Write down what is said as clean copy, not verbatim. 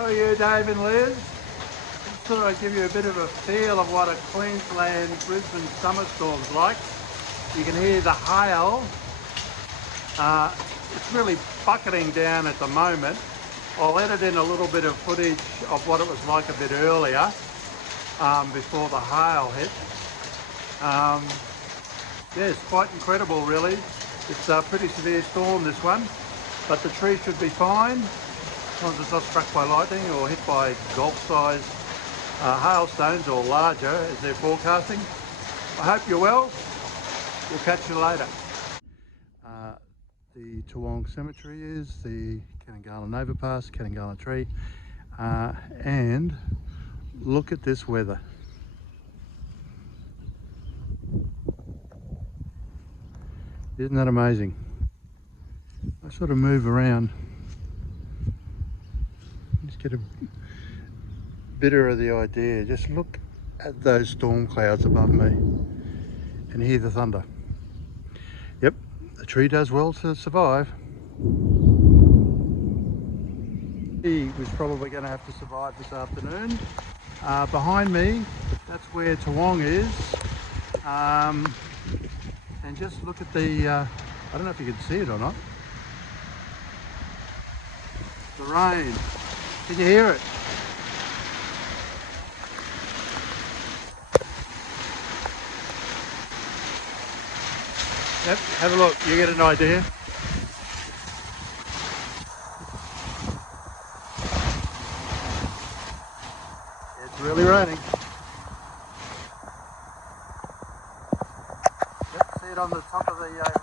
How are you, Dave and Liz? Just thought I'd give you a bit of a feel of what a Queensland, Brisbane summer storm's like. You can hear the hail. It's really bucketing down at the moment. I'll edit in a little bit of footage of what it was like a bit earlier, before the hail hit. Yeah, it's quite incredible really. It's a pretty severe storm, this one, but the tree should be fine as long as it's not struck by lightning or hit by golf-sized hailstones or larger as they're forecasting. I hope you're well. We'll catch you later. The Toowong Cemetery is the Canon Garland overpass, Canon Garland tree, and look at this weather. Isn't that amazing? I sort of move around, just get a bit of the idea. Just look at those storm clouds above me and hear the thunder. Yep, the tree does well to survive. He was probably going to have to survive this afternoon. Behind me, that's where Toowong is. And just look at the, I don't know if you can see it or not. The rain. Can you hear it? Yep, have a look, you get an idea. It's really raining. Yep, see it on the top of the